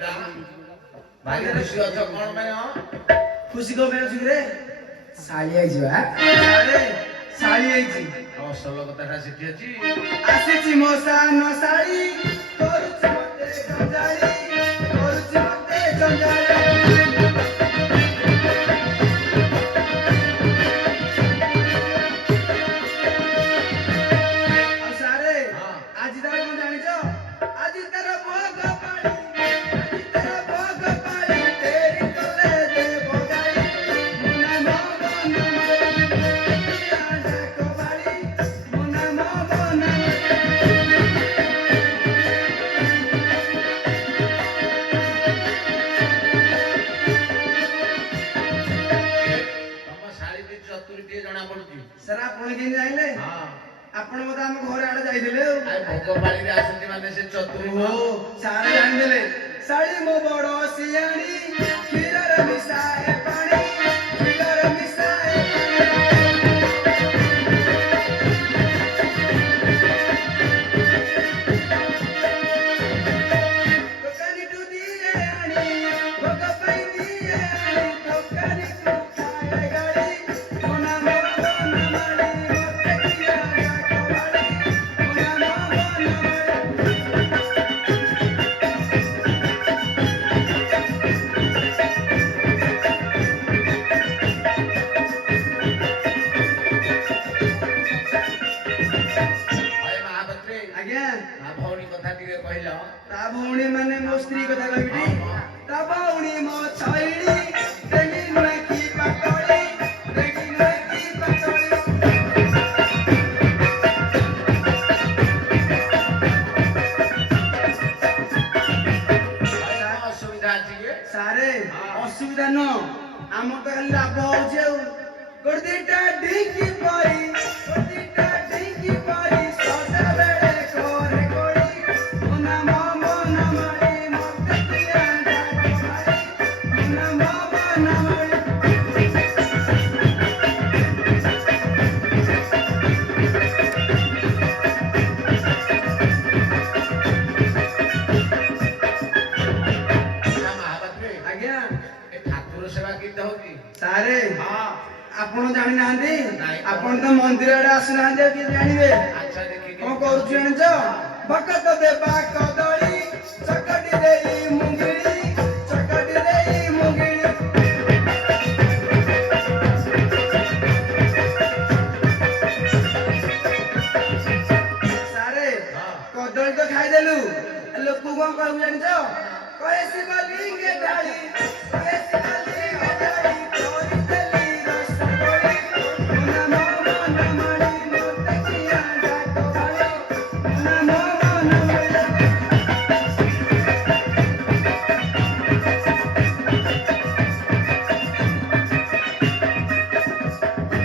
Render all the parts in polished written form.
ଭାରି ଖୁସି ଅଛ କଣ ପାଇଁ? ଖୁସି କଣ ପାଇଁ ଅଛି ରେ? ଶାଳି ଆଇଛି ବା। ଆରେ ଶାଳି ଆଇଛି। ଅସଲ କଥାଟା ସେଠି ଅଛି। ଆସିଛି ମୋ ସାନ ଶାଳି, କରୁଛି ମତେ ଜଞ୍ଜାଳି, କରୁଛି ମତେ ଜଞ୍ଜାଳି। ଆଉ ସାରେ ଆଜି ତାର କଣ ଜାଣିଛ? ଆଜି ତାର ଭୋଗ ପାଳି, ଆଜି ତାର ଭୋଗ ପାଳି, ତେରି ତଳେ ଦେବ ଗାଳି, ମୋ ନାମ ବନମାଳି, ଡାକ ବାଳି, ମୋ ନାମ ବନମାଳି। ତମ ଶାଳୀ ବି ଚତୁରୀ ଟିକେ ଜଣା ପଡୁଛି। ସାର୍ ଆପଣ କେମିତି ଜାଣିଲେ? ହଁ ଆପଣ ବୋଧେ ଆମ ଘର ଆଡେ ଯାଇଥିଲେ ଆଉ। ଭୋଗ ପାଳିରେ ଆସୁଛି ମାନେ ସେ ଚତୁରୀ ଓ ସାର୍ ଜାଣିଦେଲେ। ଶାଳି ମୋ ବଡ ସିଆଣି, କ୍ଷୀରରେ ମିଶାଏ ପାଣି, କ୍ଷୀରରେ ମିଶାଏ ଦୋକାନୀଠୁ ଦିଏ ଆଣି, ଭୋଗ ପାଇଁ ଦିଏ ଆଣି, ଦୋକାନୀଠୁ ଖାଏ ଗାଳି, ମୋ ନାମ ବନମାଳି, ମତେ କିଏ ଡାକ ବାଳି, ମୋ ନାମ ବନମାଳି। ମହାପାତ୍ରେ ଆଜ୍ଞା ତା ଭଉଣୀ କଥା ଟିକେ କହିଲ। ତା ଭଉଣୀ ମାନେ ମୋ ସ୍ତ୍ରୀ କଥା କହିବି। ତା ଭଉଣୀ ମୋ ଛଇଳି, ଦେଖି ନୁହେଁ କି ପାତଳି, ଦେଖି ନୁହେଁ କି ପାତଳି। ଅସୁବିଧା ଅଛି କି? ସାରେ ଅସୁବିଧା ନୁହଁ, ଆମର ତ ଖାଲି ଲାଭ ହଉଛି ଆଉ। ଗୋଟେ ଦିଟା ଢିଙ୍କି ପରି, ଗୋଟେ ଦିଟା ଢିଙ୍କି ପରି, ସଦାବେଳେ କରେ କଳି, ମୋ ନାମ ବନମାଳି, ମତେ କିଏ ଡାକ ବାଳି, ମୋ ନାମ ବନମାଳି। ମହାପାତ୍ରେ ଆଜ୍ଞା ଏ ଠାକୁର ସେବା କେମିତି ହଉଛି? ସାରେ ହଁ ଆପଣ ଜାଣିନାହାନ୍ତି? ନାଇଁ। ଆପଣ ତ ମନ୍ଦିର ଆଡେ ଆସୁନାହାନ୍ତି, ଆଉ କିଏ ଜାଣିବେ? ଆଚ୍ଛା ଦେଖି କଣ କରୁଛୁ ଜାଣିଛ? ଭକତ ଦେବା କଦଳୀ, ଚକଟି ଦେଇ ମୁଙ୍ଗିଳି, ଚକଟି ଦେଇ ମୁଙ୍ଗିଳି। ସାରେ କଦଳୀ ତ ଖାଇଦେଲୁ, ଲୋକକୁ କଣ କହିବୁ ଜାଣିଛ? କହେ ଶିବଲିଙ୍ଗେ ଢାଳି, କହେ ଶିବଲିଙ୍ଗେ ଢାଳି, କରିଦେଲି ରସବଳି, ମୋ ନାମ ବନମାଳି, ମତେ କିଏ ଡାକ ବାଳି, ମୋ ନାମ ବନମାଳି।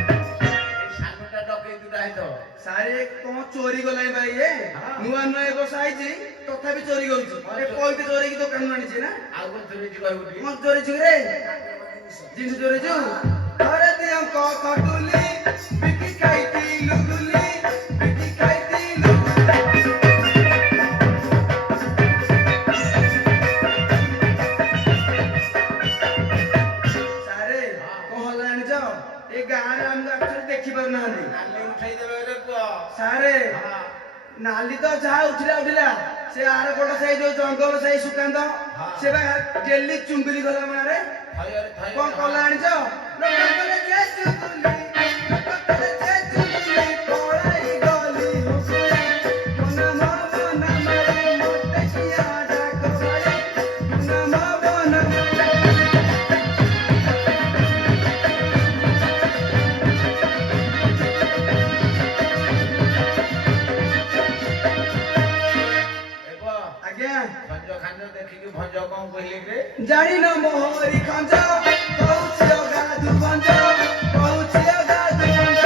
ସାନଟା ଡକେଇତୁଟା ହେଇଥିବ। ସାରେ କଣ ଚୋରି ଗଲାଣି ଭାଇ? ନୂଆ ନୂଆ ଏ ବର୍ଷ ଆଇଛି, ତଥାପି ଚୋରି କରୁଛି। ଏ ପଇତେ ଚୋରେଇକି ଦୋକାନରୁ ଆଣିଛି ନା। ଆଉ କଣ ଚୋରେଇଛି କହିବୁ ଟିକେ? କଣ ଚୋରିଛୁ ରେ? ଜିନିଷ ଚୋରିଛୁ? ଘରେ ଦିଅଙ୍କ ଖଟୁଲି, ବିକି ଖାଇଥିଲୁ ଗୁଲି, ବିକି ଖାଇଥିଲୁ ଗୁଲି। ସାରେ କଣ ହେଲା ଜାଣିଛ? ଏ ଗାଁରେ ଆମକୁ ଆକ୍ଚୁଆଲି ଦେଖି ପାରୁନାହାନ୍ତି। ନାଲି ଉଠେଇଦେବେ ରେ ପୁଅ। ସାରେ ନାଲି ତ ଯାହା ଉଠିଲା ଉଠିଲା, ସେ ଆର ପଟ ସେଇ ଯୋଉ ଜଙ୍ଗଲ ସେଇ ସୁକାନ୍ତ, ସେ ବା ଡେଲି ଚୁଙ୍ଗୁଲି ଗଲା ମାରେ। କଣ କଲା ଜାଣିଛ? ଲୋକ କଲେ ଯେ ଚୁଙ୍ଗୁଲି, ଲୋକ କଲେ ଯେ ଚୁଙ୍ଗୁଲି, ପଳାଇ ଗଲି ହୁକୁଲି, ମୋ ନାମ ବନମାଳି, ମତେ କିଏ ଡାକ ବାଳି, ମୋ ନାମ ବନମାଳି। ଏ ପୁଅ, ଆଜ୍ଞା ଭଞ୍ଜ ଖାଞ୍ଜ ଦେଖିକି ଭଞ୍ଜ କଣ କହିଲେ ରେ? ଜାଣିନ ମୋହରି ଖଞ୍ଜ, କହୁଛି ଅଗାଧୁ ଭଞ୍ଜ, କହୁଛି ଅଗାଧୁ ଭଞ୍ଜ।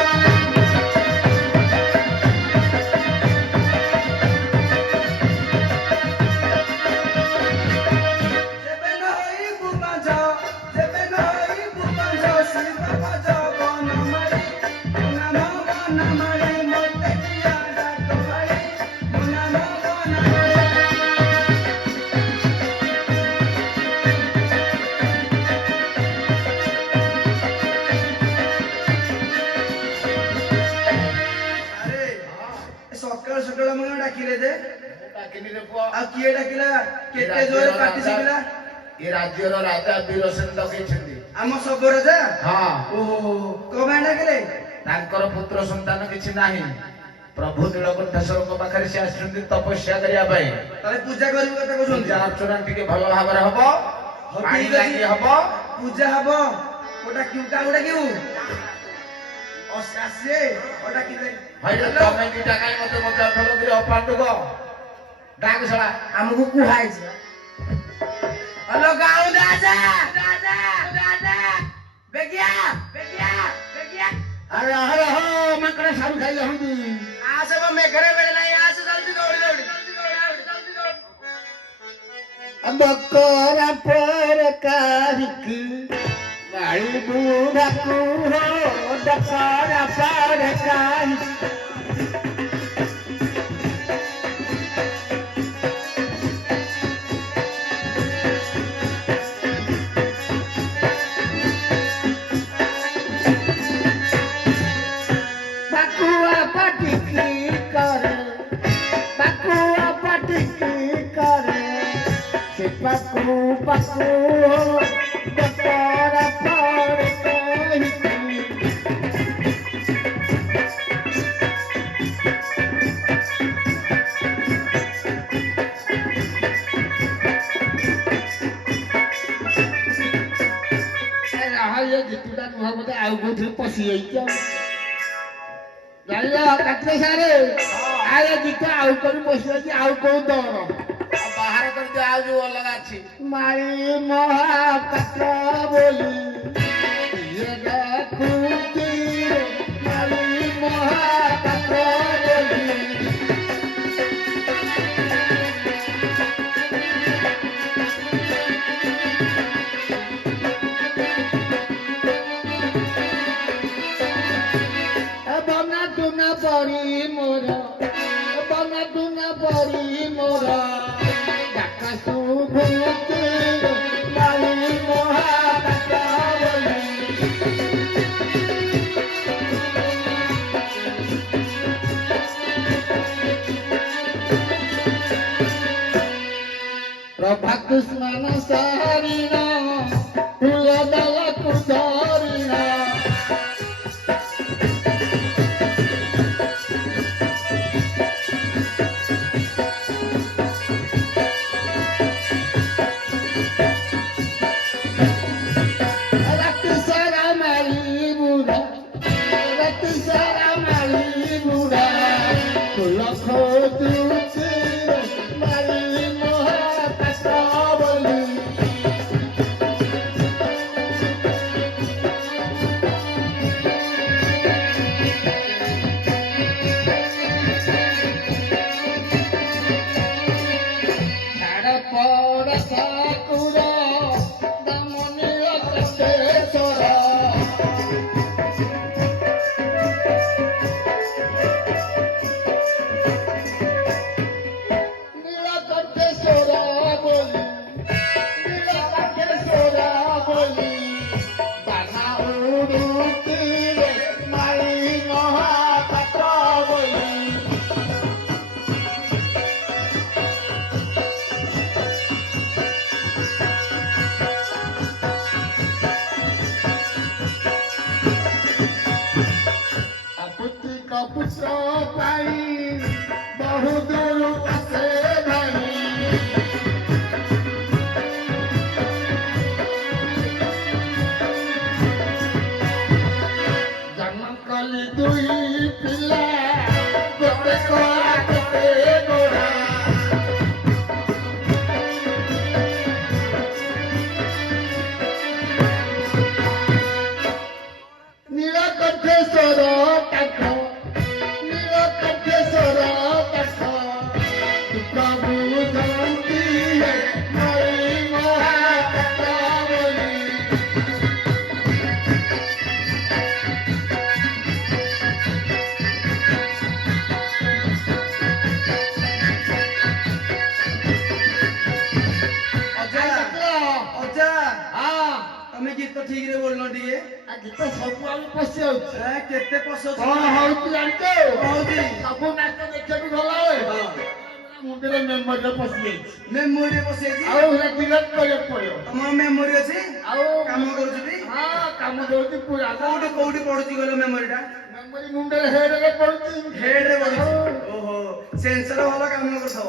ଯେବେ ନଇବୁ ବାଞ୍ଝ, ଯେବେ ନଇବୁ ବାଞ୍ଝ, ଶିବ ଭଜ ବନମାଳି, ମୋ ନାମ ବନମାଳି, ମତେ କିଏ ଡାକ ବାଳି, ମୋ ନାମ ବନମାଳି। ସକାଳୁ ସକାଳୁ ଆମକୁ ଡାକିଲେ ଯେ ଡାକିନିରେ ପୁଅ ଆଉ କିଏ ଡାକିଲା କେତେ ଜୋରେ ପାଟି ଶୁଭିଲା ଏ ରାଜ୍ୟର ରାଜା ବୀରସେନ ଡକେଇଛନ୍ତି ଆମ ସବୁ ରାଜା ହଁ ଓହୋ କଣ ପାଇଁ ଡାକିଲେ ତାଙ୍କର ପୁତ୍ର ସନ୍ତାନ କିଛି ନାହିଁ ପ୍ରଭୁ ନୀଳକଣ୍ଠେଶ୍ୱରଙ୍କ ପାଖରେ ସେ ଆସିଛନ୍ତି ତପସ୍ୟା କରିବା ପାଇଁ ତାହେଲେ ପୂଜା କରିବୁ କଥା କହୁଛନ୍ତି ପୂଜା ଅର୍ଚ୍ଚନା ଟିକେ ଭଲ ଭାବରେ ହବ ପାଣି ଲାଗି ହବ ପୂଜା ହବ କୋଟା କିଉ କାଉ ଡାକିବୁ ଆସିଏ ଡାକିଲେ ହଇରେ ତମେ ଦିଟା କାଇଁ ମତେ ମଜା ଧରିକି ଅପାଣ୍ଡୁକ ଗାଁକୁ ଶଳା ଆମକୁ କୁହାଯାଇଛି ହ୍ୟାଲୋ ଗାଉ ଦାଦା ଦାଦା ଦାଦା ବେଗିଆ ବେଗିଆ ବେଗିଆ ଆରେ ଆରେ ହୋ ମାଙ୍କଡ ସାରୁ ଖାଇ ଯାଆନ୍ତି ଆସେ ମୋ ମେଘରେ ବେଳେ ନାହିଁ ଆସେ ଜଲ୍ଦି ଦୌଡ଼ି ଦୌଡ଼ି ବକରା ପର କାହିକି ଗାଳି ବୁଢାକୁ ହୋ ଦଶରା ପର କାହିକି Paku paku bakara par kahiki rahaye gituda nuha bote au kothi pasi jaicha janilo katre sare aya gita au kori pasi jaichi au ko doro ବାହାର କରିଦିଅ ଆଉ ଯୋଉ ଅଲଗା ଅଛି ମାଳି ମହାପାତ୍ର ବୋଲି ଇଏ ଡାକୁଛି ମାଳି ମହାପାତ୍ର ବୋଲି ବନା ଟୁନା ପରି ମୋର ବନା ଟୁନା ପରି ମୋର ପ୍ରଭାତ ସ୍ନାନ ସାରିଣ ଫୁଲ ଦଳକୁ ଧରିଣ ରାତି ସାରା ମାଳି ବୁଢ଼ା ରାତି ସାରା ମାଳି ବୁଢ଼ା ଫୁଲ ଖୋଜୁଛି ମାଳି ମହାପାତ୍ର ବୋଲି ଛାଡ଼ ପଡ଼ ଠାକୁର ଦାମନୀୟ କଣ୍ଠେଶ୍ୱର ନୀଳକଣ୍ଠେଶ୍ୱର ବୋଲି ନୀଳକଣ୍ଠେଶ୍ୱର ବୋଲି ବାନା ଉଡୁଛି ମାଳି ମହାପାତ୍ର ବୋଲି ପୁତ୍ରିକ ପୁତ୍ର ପାଇଁ ବହୁ ଦୂର ଆସେ ନାହିଁ ଜନ୍ମ କଲି ଦୁଇ ପିଲା ଗୋଟେ କଳା ଗୋଟେ ଗୋରା ନୀଳକଣ୍ଠେଶ୍ୱର ତାଙ୍କ ନୀଳକଣ୍ଠେଶ୍ୱର ତାଙ୍କ ପ୍ରଭୁ ଜୟନ୍ତୀ ମାଳି ମହାପାତ୍ର ବୋଲି ଅଜା ଅଜା ତମେ ଗୀତ ଠିକରେ ବୋଲନ ଟିକେ ଗୀତ ସବୁ ଆମେ ପଶି ଯାଉଛି କେତେ ପଶଉଛ କଣ ହଉଛି ଜାଣିଛ ହଉଛି ସବୁ ନାଚ ଦେଖିବାକୁ ଭଲ ମୁଣ୍ଡରେ ମେମୋରିରେ ପଶିଯାଇଛି ମେମୋରିରେ ବସିଯାଇଛି ଆଉ ସେଟା ଡିଲେଟ୍ କରିବାକୁ ପଡିବ ତମର ମେମୋରି ଅଛି ଆଉ କାମ କରୁଛି ଟି ହଁ କାମ ଦଉଛି ପୁରା କୋଉଠି କୋଉଠି ପଡୁଛି କହିଲ ମେମୋରିଟା ମେମୋରି ମୁଣ୍ଡରେ ହେଡରେ ପଡୁଛି ହେଡରେ ପଡୁଛି ଓହୋ ସେନ୍ସର ଭଲ କାମ କରୁଥିବ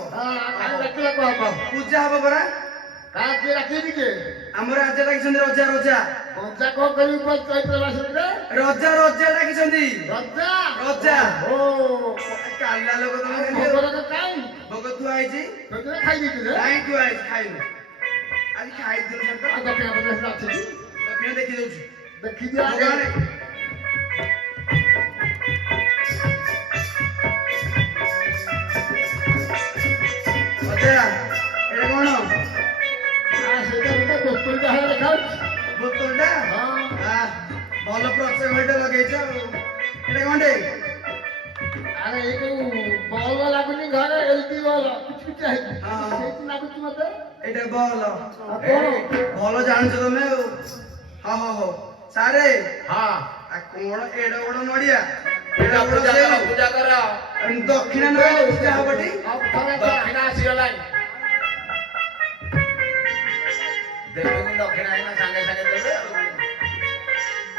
କାହିଁ ଡାକିଲା କହ କହ ପୂଜା ହବ ପରା କାହା କିଏ ଡାକିବି କି ଆମର ରାଜା ଡାକିଛନ୍ତି ରଜା ରଜା କଞ୍ଚା କଣ କରିବି ଚୈତ୍ର ମାସରେ ରଜା ରଜା ଡାକିଛନ୍ତି ରଜା ରଜା ଓ କାଲା ଲୋକ ତମେ ଖାଲି ଭୋଗରାଗ କାଇଁ ଭୋଗ ଥୁଆ ହେଇଛି ଚୈତ୍ର ଖାଇ ଦେଇଥିଲେ କାହିଁ ଥୁଆ ହେଇଛି ଖାଇନୁ ଆଜି ଖାଇଥିଲୁ ଆଉ ସାର୍ ଦକ୍ଷିଣ ପ୍ରଦେଶରେ ଅଛି କି? ଦକ୍ଷିଣ ଦେଖି ଦଉଛି ଦେଖିଦିଅ ଆଗେ। ଭଗବାନ ରଜା ଏଇଟା କଣ ସେଇଟା ଗୋଟେ ବୋତଲ ବାହାରେ ଦେଖାଉଛି ବୋତଲଟା ହଁ ଭଲ ପ୍ରଚକ ଭେଟ ଲଗେଇଛ ଆଉ ଏଇଟା କଣଟେ ଆରେ ଏଇ ଯୋଉ ବଲ ଲାଗୁନି ଘରେ ଏଲଟି ବଲ କିଛି କିଛି ହେଇଛି ହଁ। ସେଇଠି ଲାଗୁଛି ମତେ ଏଇଟା ଭଲ ଆଉ କଣ ଭଲ ଜାଣିଛ ତମେ ଆଉ ହଁ ହଉ ହଉ ସାରେ ହଁ କଣ ଏଡ ବଡ ନଡିଆ ଏଡ ବଡ ପୂଜା କର ପୂଜା କର ଦକ୍ଷିଣ ନଡିଆ ପୂଜା ହବଟି ଦକ୍ଷିଣ ଆସିଗଲାଣି ଦେବୀଙ୍କୁ ଦକ୍ଷିଣ ଆଇନା